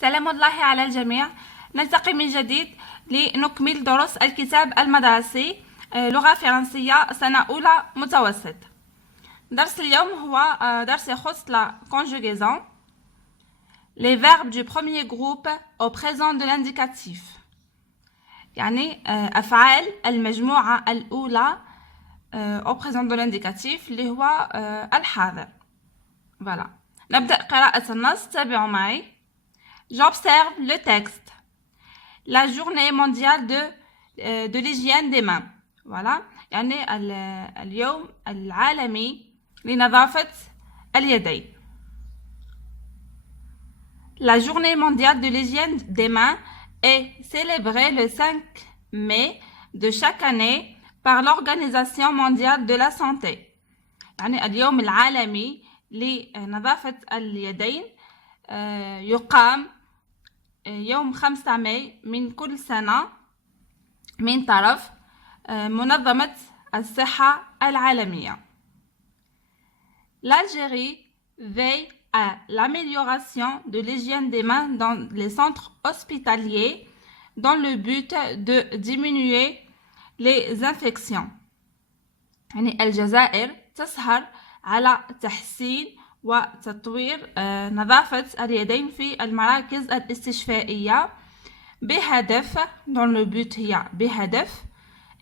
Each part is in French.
سلام الله على الجميع. نلتقي من جديد لنكمل دروس الكتاب المدرسي لغة فرنسية سنة أولى متوسط. درس اليوم هو درس يخص la conjugaison, les verbes du premier groupe au présent de l'indicatif. يعني أفعال المجموعة الأولى au présent de l'indicatif اللي هو الحاضر. Voilà. نبدأ قراءة النص. تابعوا معي. J'observe le texte. La journée mondiale de l'hygiène des mains. Voilà. يعني اليوم العالمي لنظافة اليدين. La journée mondiale de l'hygiène des mains est célébrée le 5 mai de chaque année par l'Organisation mondiale de la santé. يعني اليوم العالمي لنظافة اليدين يقام يوم 5 ماي من كل سنة من طرف منظمة الصحة العالمية. L'Algérie veille à l'amélioration de l'hygiène des mains dans les centres hospitaliers dans le but de diminuer les infections. يعني الجزائر تسهر على تحسين وتطوير نظافة اليدين في المراكز الاستشفائية بهدف dans le but هي بهدف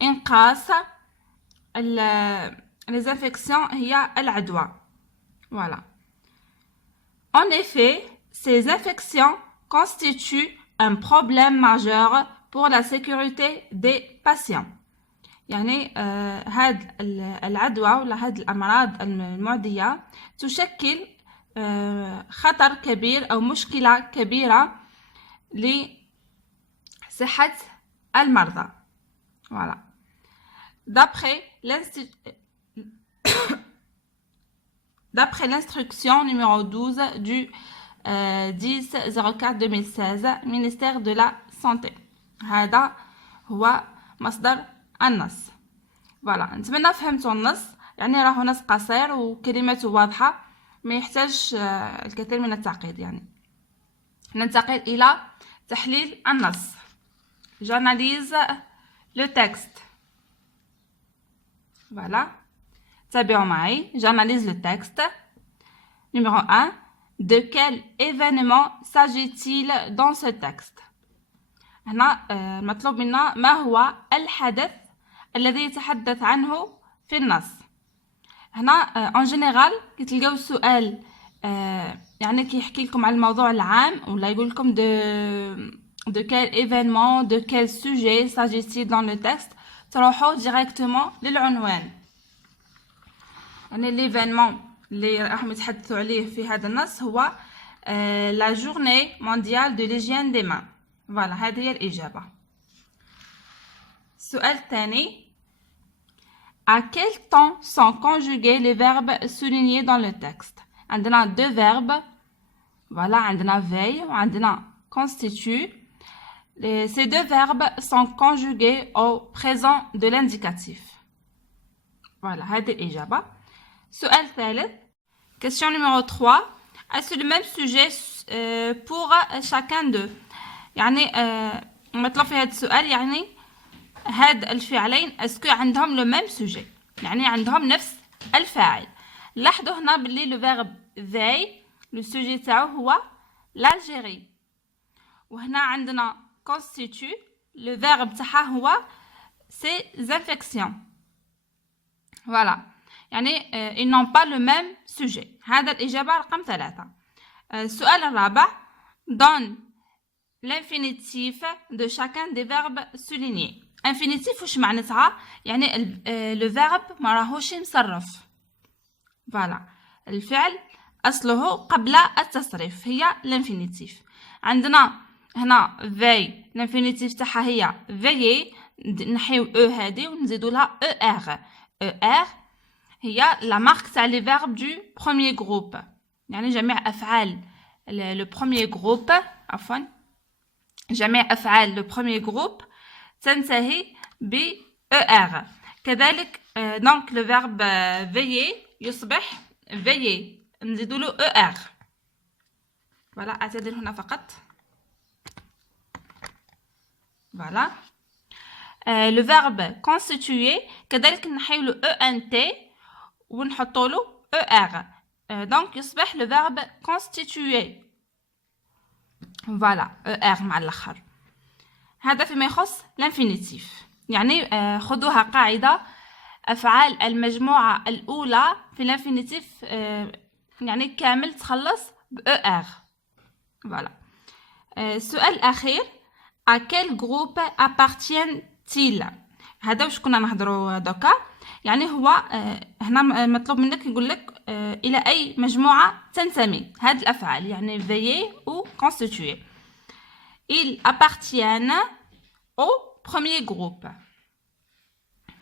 إنقاص les infections هي العدوى. Voilà. En effet, ces infections constituent un problème majeur pour la sécurité des patients. يعني هاد العدوى ولا هاد الأمراض المعدية تشكل خطر كبير أو مشكلة كبيرة لصحة المرضى. Voilà. D'après l'instruction numéro 12 du 10/04/2016 ministère de la Santé. هذا هو مصدر النص. فوالا نتمنى فهمتوا النص. يعني راهو نص قصير وكلماته واضحه ما يحتاج الكثير من التعقيد. يعني ننتقل الى تحليل النص. j'analyse le texte. voilà. تابعوا معي. j'analyse le texte. numéro 1. de quel événement s'agit-il dans ce texte? هنا مطلوب منا ما هو الحدث الذي يتحدث عنه في النص. هنا en général كتلقاو السؤال يعني كيحكي لكم على الموضوع العام ولا يقول لكم de quel événement de quel sujet s'agit-il dans le texte تروحوا directement للعنوان. يعني l'événement اللي راح يتحدثوا عليه في هذا النص هو la journée mondiale de l'hygiène des mains. voilà هذه هي الإجابة. السؤال الثاني. À quel temps sont conjugués les verbes soulignés dans le texte? عندنا deux verbes. voilà عندنا veille وعندنا constitue. Ces deux verbes sont conjugués au présent de l'indicatif. voilà هذه الإجابة. السؤال الثالث. question numéro 3. Est-ce le même sujet pour chacun d'eux? يعني مطلوب في هذا السؤال يعني هاد الفعلين اسكو عندهم لو ميم سوجي يعني عندهم نفس الفاعل. لاحظوا هنا باللي لو فيرب veille لو سوجي تاعو هو l'Algérie وهنا عندنا constitue لو فيرب تاعها هو ces infections. voilà يعني ils n'ont pas le même sujet. هذا الإجابة رقم 3. السؤال الرابع. donne l'infinitif de chacun des verbes soulignés. infinitif وش معناتها؟ يعني le verbe ما راهوش مصرف. voilà الفعل أصله قبل التصريف هي l'infinitif. عندنا هنا veille l'infinitif تاعها هي veiller. نحيو او هذه ونزيدوا لها er. er هي la marque تاع les verbes du premier groupe. يعني جميع أفعال le premier groupe عفوا جميع أفعال le premier groupe تنتهي ب ER. كذلك donc le verbe veiller يصبح veiller نزيدوا له ER. voilà أعتذر هنا فقط. Voilà. Le verbe constituer كذلك نحيو له ENT ونحطوا له ER. Donc يصبح le verbe constituer. Voilà, ER مع الآخر. هذا فيما يخص l'infinitif. يعني خذوها قاعدة أفعال المجموعة الأولى في الانفينيتيف يعني كامل تخلص ب ER. Voilà. السؤال الأخير à quel groupe appartient-il؟ هذا واش كنا نهضروا دوكا، يعني هو هنا مطلوب منك يقول لك إلى أي مجموعة تنتمي هذه الأفعال، يعني veiller ou constituer. Ils appartiennent au premier groupe.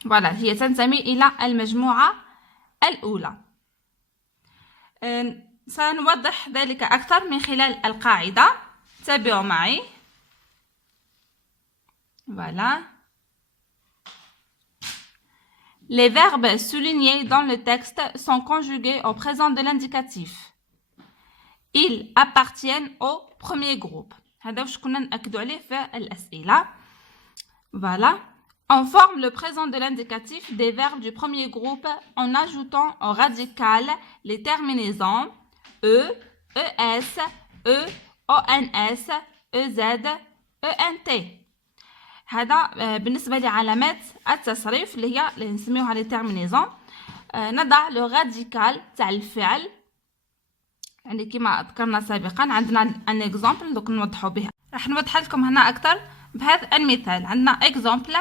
Voilà, هي تنتمي إلى المجموعة الأولى. سنوضح ذلك أكثر من خلال القاعدة. تابعوا معي. Voilà. Les verbes soulignés dans le texte sont conjugués au présent de l'indicatif. Ils appartiennent au premier groupe. هذا واش كنا نأكدوا عليه في الأسئلة. Voilà. On forme le présent de l'indicatif des verbes du premier groupe en ajoutant au radical les terminaisons e, es, e, ons, ez, ent. هذا بالنسبة لعلامات التصريف اللي هي اللي نسميوها لي terminaisons. نضع لو راديكال تاع الفعل، يعني كما ذكرنا سابقا عندنا ان اكزامبل دوك نوضحوا بها. راح نوضح لكم هنا اكثر بهذا المثال. عندنا اكزامبل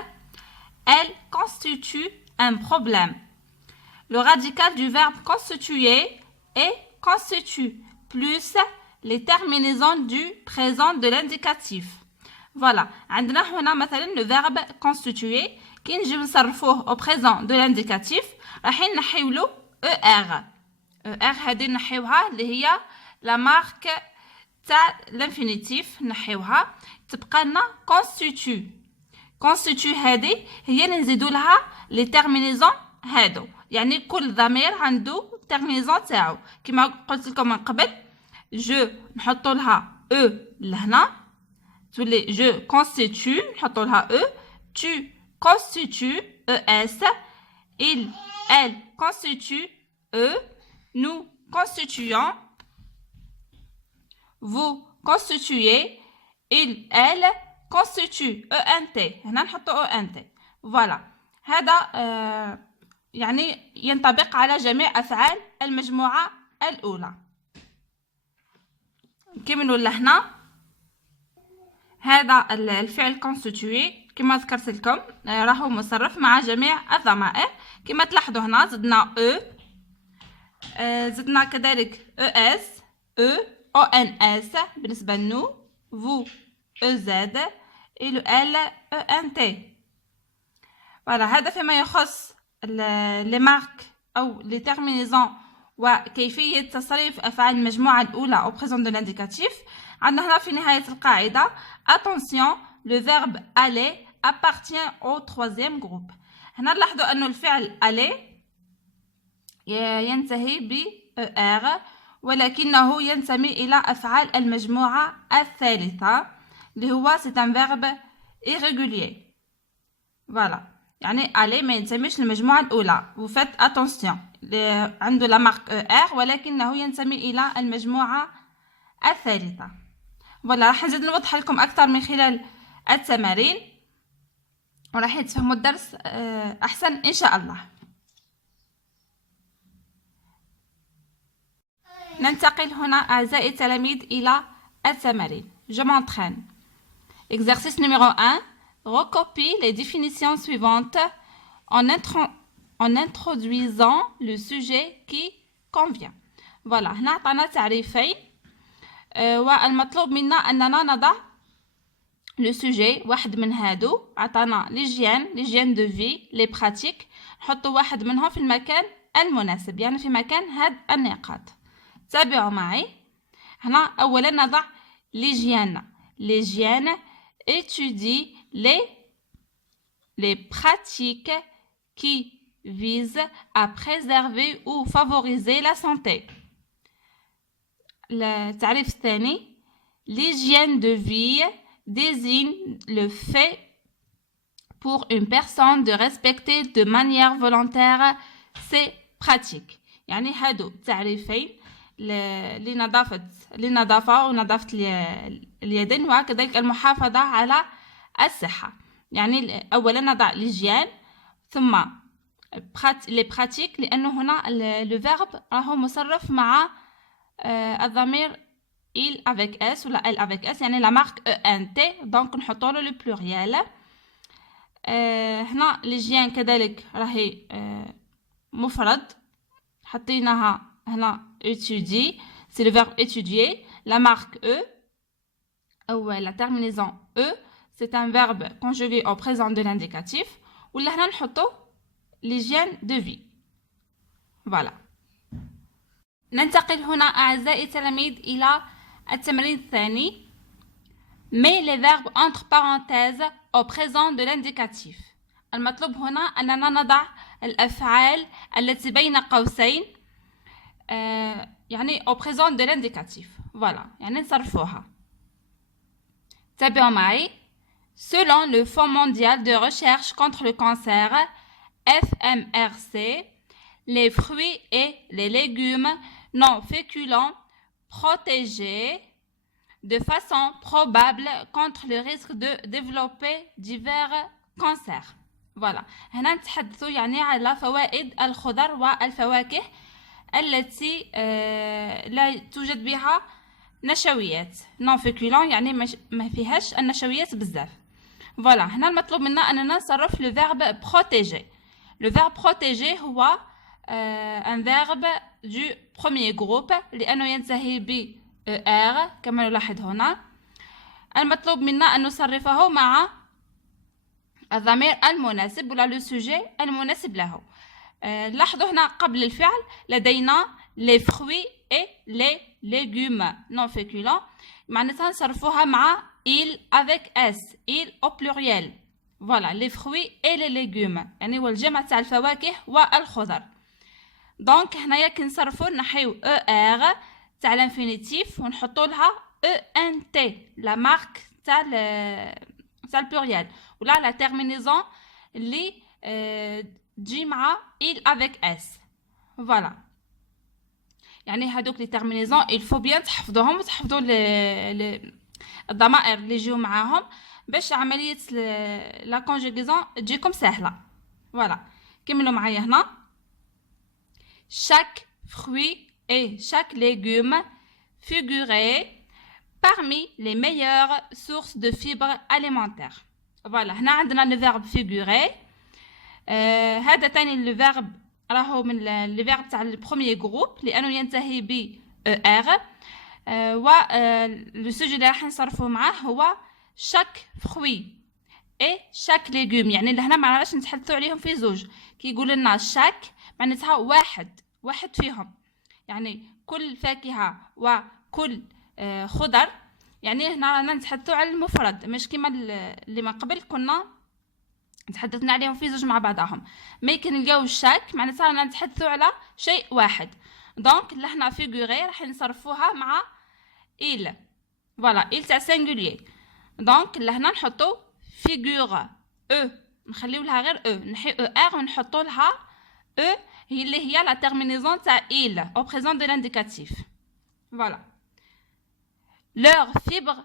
elle constitue un problème. Le radical du verbe constituer est constitue plus les terminaisons du présent de l'indicatif. Voilà. عندنا هنا مثلا le verbe constituer كي نجيو نصرفوه au présent de l'indicatif راح نحيو له er. هذه نحيوها اللي هي لا مارك تاع الانفينيتيف، نحيوها تبقى لنا constitue هذه هي اللي نزيدوا لها لي تيرمينيزون هادو، يعني كل ضمير عنده تيرمينيزون تاعو. كما قلت لكم من قبل جو نحطوا لها او لهنا تولي جو constitue نحطوا لها او، tu constitues es، elle constitue e، nous constituons، vous constituez، elle constitue ENT. هنا نحطوا ENT. voilà. هذا يعني ينطبق على جميع أفعال المجموعة الأولى. نكملوا لهنا. هذا الفعل constituer كما ذكرت لكم راهو مصرف مع جميع الضمائر. كما تلاحظوا هنا زدنا e، زدنا كذلك es، e، ons بالنسبة لنو، vous، ez et le l ent. voilà. هذا فيما يخص les marques أو les terminaisons وكيفية تصريف أفعال المجموعة الأولى au présent de l'indicatif. عندنا هنا في نهاية القاعدة attention le verbe aller appartient au troisième groupe. هنا نلاحظوا أنه الفعل aller ينتهي ب er ولكنه ينتمي إلى أفعال المجموعة الثالثة اللي هو c'est un verbe irrégulier. voilà. يعني aller ما ينتميش للمجموعة الأولى. vous faites attention عنده لا مارك er ولكنه ينتمي إلى المجموعة الثالثة. voilà. راح نزيد نوضح لكم أكثر من خلال التمارين وراح تفهموا الدرس أحسن إن شاء الله. ننتقل هنا أعزائي التلاميذ إلى التمارين. Je m'entraîne. Exercice numéro 1. Recopie les définitions suivantes en introduisant le sujet qui convient. voilà. هنا عطانا تعريفين والمطلوب منا أننا نضع le sujet. واحد من هادو عطانا l'hygiène de vie، les pratiques، نحطوا واحد منهم في المكان المناسب، يعني في مكان هاد النقاط. تابعوا معي. هنا أولا نضع l'hygiène étudie les pratiques qui visent à préserver ou favoriser la santé. التعريف الثاني l'hygiène de vie désigne le fait pour une personne de respecter de manière volontaire ses pratiques. يعني هادو تعريفين لنظافة ونظافة اليدين وكذلك المحافظة على الصحة. يعني أولا نضع l'hygiène ثم les pratiques لأنه هنا le verbe راهو مصرف مع الضمير il avec s ولا elle avec s يعني la marque ENT donc نحطوا له le pluriel. هنا l'hygiène كذلك راهي مفرد حطيناها هنا étudier c'est le verbe étudier la marque e ou la terminaison e c'est un verbe conjugué au présent de l'indicatif ولا هنا نحطو l'hygiène de vie. voilà. ننتقل هنا أعزائي التلاميذ إلى التمرين الثاني. mets les verbes entre parenthèses au présent de l'indicatif. المطلوب هنا أننا نضع الأفعال التي بين قوسين يعني au présent de l'indicatif. voilà. يعني نصرفوها. تابعوا معي. Selon le Fonds mondial de recherche contre le cancer, FMRC, les fruits et les légumes non féculents protégés de façon probable contre le risque de développer divers cancers. voilà. هنا نتحدثوا يعني على فوائد الخضر والفواكه التي لا توجد بها نشويات non féculents يعني ما فيهاش النشويات بزاف. voilà. هنا المطلوب منا أننا نصرف le verbe protéger. le verbe protéger هو un verbe du premier groupe لأنه ينتهي ب ER كما نلاحظ هنا. المطلوب منا أن نصرفه مع الضمير المناسب ولا le sujet المناسب له. لاحظوا هنا قبل الفعل لدينا les fruits et les légumes non féculents معناتها نصرفوها مع il avec s il au pluriel. voilà. les fruits et les légumes يعني هو الجمع تاع الفواكه والخضر. دونك هنايا كي نصرفو نحيو er تاع الانفينيتيف ونحطو لها ENT لا مارك تاع البلوريال ولا لا تيرمينيزون اللي تجي مع il avec s. voilà. يعني هادوك لي تيرمينيزون il faut bien تحفظوهم وتحفظوا الضمائر اللي يجيو معاهم باش عمليه لا كونجوغيزون تجيكم سهله. voilà. كملوا معايا هنا. chaque fruit et chaque légume figuraient parmi les meilleures sources de fibres alimentaires. voilà. هنا عندنا le verbe figurer. هذا تاني le verbe راهو من le verbe تاع le premier groupe لأنه ينتهي ب er. و le sujet اللي راح نصرفه معاه هو chaque fruit et chaque légume يعني لهنا ما عرفناش نتحدثوا عليهم في زوج. كي يقول لنا chaque معناتها واحد فيهم يعني كل فاكهة وكل خضر يعني هنا رانا نتحدثوا على المفرد مش كيما اللي ما قبل كنا تحدثنا عليهم في زوج مع بعضهم. مي كي نلقاو الشاك معناتها رانا نتحدثوا على شيء واحد. دونك لهنا فيغوري راح نصرفوها مع il. voilà. il تاع singulier. دونك لهنا نحطو فيغور نخليو لها غير نحيو er ونحطو لها اللي هي la terminaison تاع il au présent de l'indicatif. voilà. leurs fibres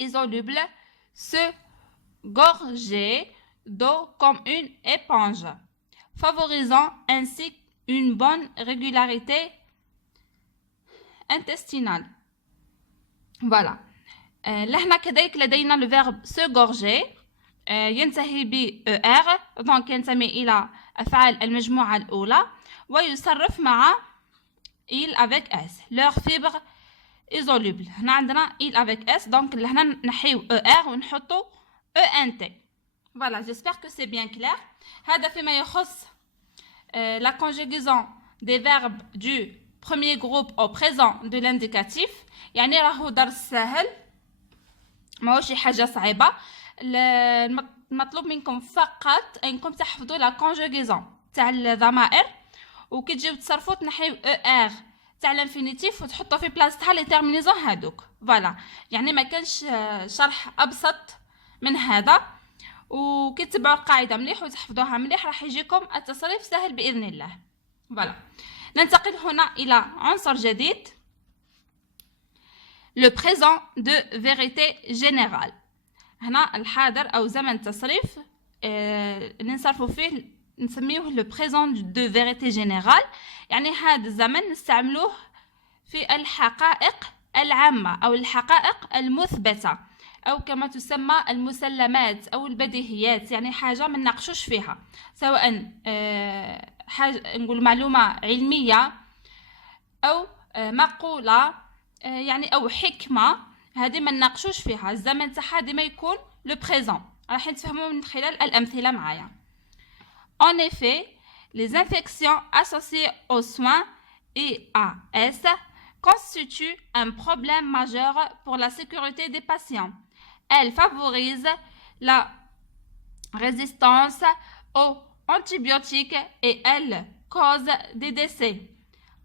insolubles se gorgeaient d'eau comme une éponge, favorisant ainsi une bonne régularité intestinale. voilà. لهنا كذلك لدينا le verbe se gorger ينتهي ب er donc ينتمي إلى أفعال المجموعة الأولى ويصرف مع il avec s. leurs fibres insolubles هنا عندنا il avec s donc هنا نحيو er ونحطو ENT. voilà. j'espère que c'est bien clair. هذا فيما يخص la conjugaison des verbes du premier groupe au présent de l'indicatif. يعني راهو درس سهل ماهوش حاجة صعيبة. المطلوب منكم فقط انكم تحفظوا لا كونجوغيزون تاع الضمائر وكي تجيو تصرفوا تنحيو er تاع الانفينيتيف وتحطوا في بلاصتها لي تيرمينيزون هادوك. فوالا يعني ما كانش شرح ابسط من هذا، وكي تتبعوا القاعده مليح وتحفظوها مليح راح يجيكم التصريف سهل باذن الله. فوالا ننتقل هنا الى عنصر جديد، لو بريزون دو فيريتي جينيرال. هنا الحاضر او زمن تصريف اللي نصرفوا فيه نسميوه لو بريزون دو فيريتي جينيرال، يعني هذا الزمن نستعملوه في الحقائق العامة أو الحقائق المثبتة، أو كما تسمى المسلمات أو البديهيات، يعني حاجة ما نناقشوش فيها، سواء حاجة نقول معلومة علمية أو مقولة يعني أو حكمة، هذه ما نناقشوش فيها، الزمن تاعها ديما يكون لو بريزون. راح نتفهموا من خلال الأمثلة معايا. En effet, les infections associées aux soins IAS constituent un problème majeur pour la sécurité des patients. Elles favorisent la résistance aux antibiotiques et elles causent des décès.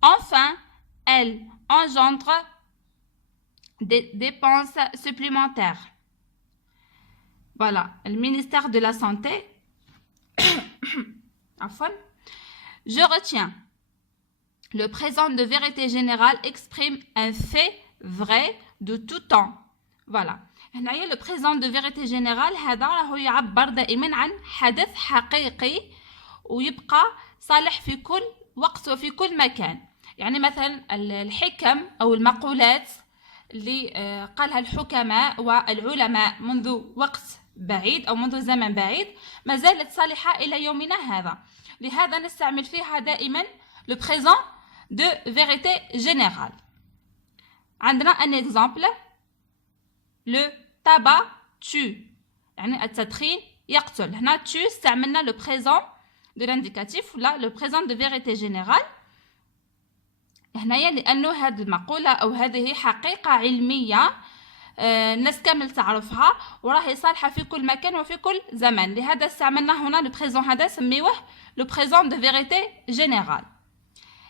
Enfin, elles engendrent des dépenses supplémentaires. Voilà, le ministère de la Santé. Je retiens. Le présent de vérité générale exprime un fait vrai de tout temps. Voilà. هنايا le présent de vérité générale هذا راهو يعبر دائما عن حدث حقيقي ويبقى صالح في كل وقت وفي كل مكان. يعني مثلا الحكم أو المقولات اللي قالها الحكماء والعلماء منذ وقت بعيد أو منذ زمن بعيد ما زالت صالحة إلى يومنا هذا، لهذا نستعمل فيها دائما le présent de vérité générale. عندنا un exemple، le tabac tue، يعني التدخين يقتل. هنا tue استعملنا le présent de l'indicatif ولا le présent de vérité générale هنايا، لأنه هذه المقولة أو هذه حقيقة علمية الناس كامل تعرفها وراهي صالحة في كل مكان وفي كل زمان، لهذا استعملنا هنا le présent هذا سميوه le présent de vérité générale.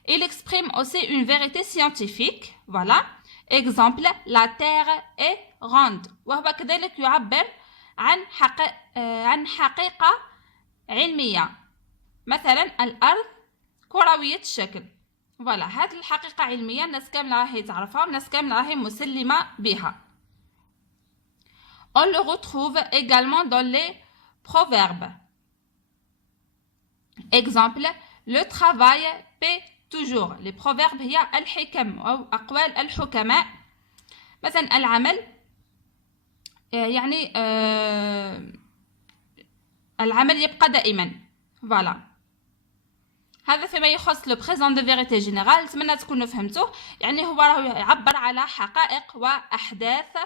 Il exprime aussi une vérité scientifique. Voilà. Exemple, la Terre est ronde. وهو كذلك يعبر عن حقيقة علمية. مثلا الأرض كروية الشكل. Voilà. هذه الحقيقة علمية الناس كامل راهي تعرفها والناس كامل راهي مسلمة بها. On le retrouve également dans les proverbes. Exemple, le travail paie toujours. Les proverbes هي الحكم أو أقوال الحكماء. مثلا العمل يعني العمل يبقى دائما. Voilà. هذا فيما يخص le présent de vérité générale. أتمنى تكونوا فهمتوه. يعني هو راه يعبر على حقائق وأحداث،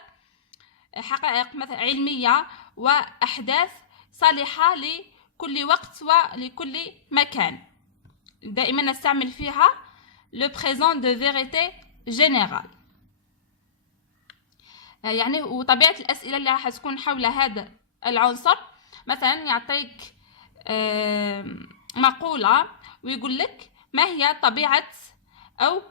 حقائق مثلا علمية وأحداث صالحة لكل وقت ولكل مكان. دائما نستعمل فيها le présent de vérité générale. يعني وطبيعة الأسئلة اللي راح تكون حول هذا العنصر، مثلا يعطيك مقولة ويقول لك ما هي طبيعة أو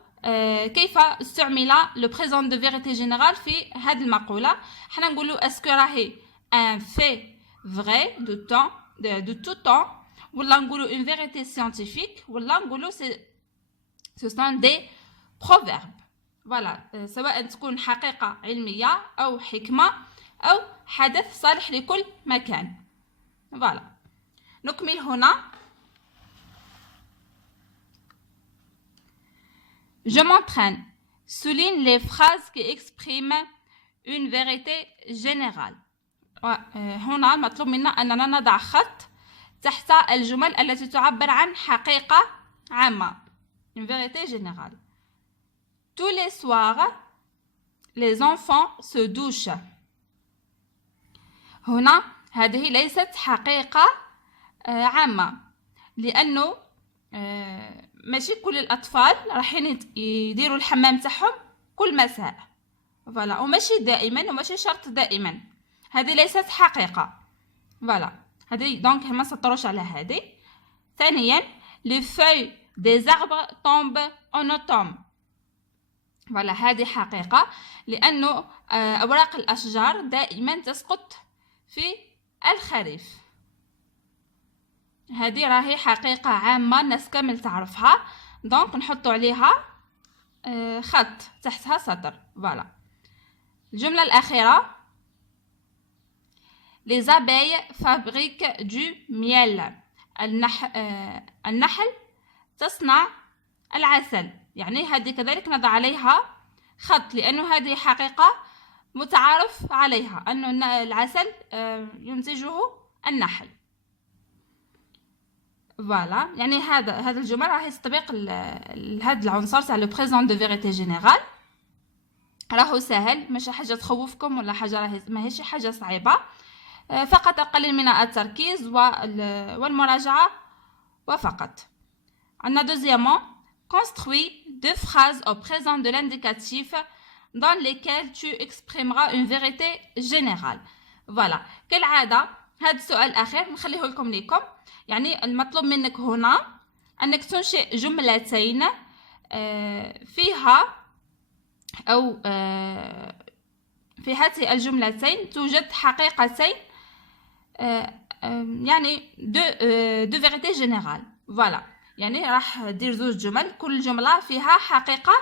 كيف استعمل le présent de vérité générale في هذه المقولة. حنا نقولوا اسكو راهي un fait vrai de tout temps ولا نقولوا une vérité scientifique ولا نقولوا ce sont des proverbes. voilà. سواء تكون حقيقة علمية أو حكمة أو حدث صالح لكل مكان. voilà. نكمل هنا. Je m'entraîne. Souligne les phrases qui expriment une vérité générale. هنا مطلوب منا أننا نضع خط تحت الجمل التي تعبر عن حقيقة عامة. Une vérité générale. Tous les soirs, les enfants se douchent. هنا هذه ليست حقيقة عامة، لأنه ماشي كل الأطفال رايحين يديروا الحمام تاعهم كل مساء. فوالا. وماشي دائما وماشي شرط دائما، هذه ليست حقيقة. فوالا. هذه دونك ما نسطروش على هذه. ثانيا les feuilles des arbres tombent en automne. فوالا هذه حقيقة، لأنه أوراق الأشجار دائما تسقط في الخريف. هذه راهي حقيقة عامة الناس كامل تعرفها، دونك نحطوا عليها خط تحتها سطر. فوالا الجملة الأخيرة Les abeilles fabriquent du miel. النحل تصنع العسل. يعني هذه كذلك نضع عليها خط، لأنه هذه حقيقة متعارف عليها أن العسل ينتجه النحل. فوالا يعني هذا الجمل راح يستبق هذا العنصر تاع لو بريزون دو فيريتي جينيرال. راهو سهل، ماشي حاجه تخوفكم ولا حاجه ماهيش حاجه صعيبه، فقط القليل من التركيز والمراجعه وفقط. عندنا دوزيامون construis 2 phrases au présent de l'indicatif dans lesquelles tu exprimeras une vérité générale. فوالا كالعاده هذا السؤال الاخير نخليه لكم. يعني المطلوب منك هنا انك تنشئ جملتين فيها او في هذه الجملتين توجد حقيقتين، يعني دو فيريتي جينيرال. فوالا يعني راح دير زوج جمل، كل جمله فيها حقيقه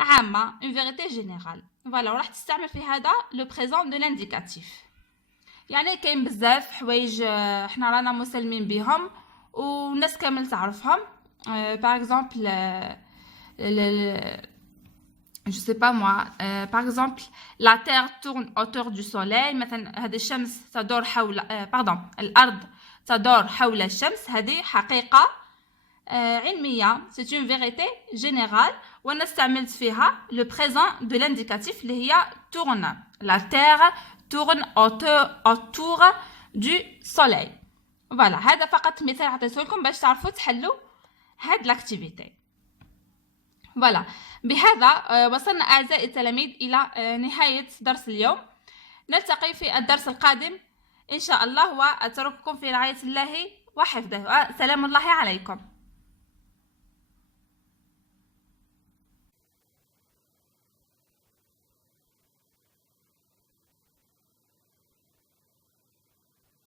عامه اون فيريتي جينيرال. فوالا وراح تستعمل في هذا لو بريزون دو لانديكاتيف. يعني كاين بزاف حوايج احنا رانا مسلمين بهم والناس كامل تعرفهم. باغ اكزومبل je sais pas moi, par exemple la terre tourne autour du soleil. مثلا هذه الشمس تدور حول الارض تدور حول الشمس. هذه حقيقه علميه، c'est une vérité générale، وانا استعملت فيها le présent de l'indicatif اللي هي tourne. la terre tourne autour du soleil. فوالا هذا فقط مثال عطيته لكم باش تعرفوا تحلوا هاد لاكتيفيتي. فوالا بهذا وصلنا اعزائي التلاميذ الى نهايه درس اليوم. نلتقي في الدرس القادم ان شاء الله، واترككم في رعايه الله وحفظه. سلام الله عليكم.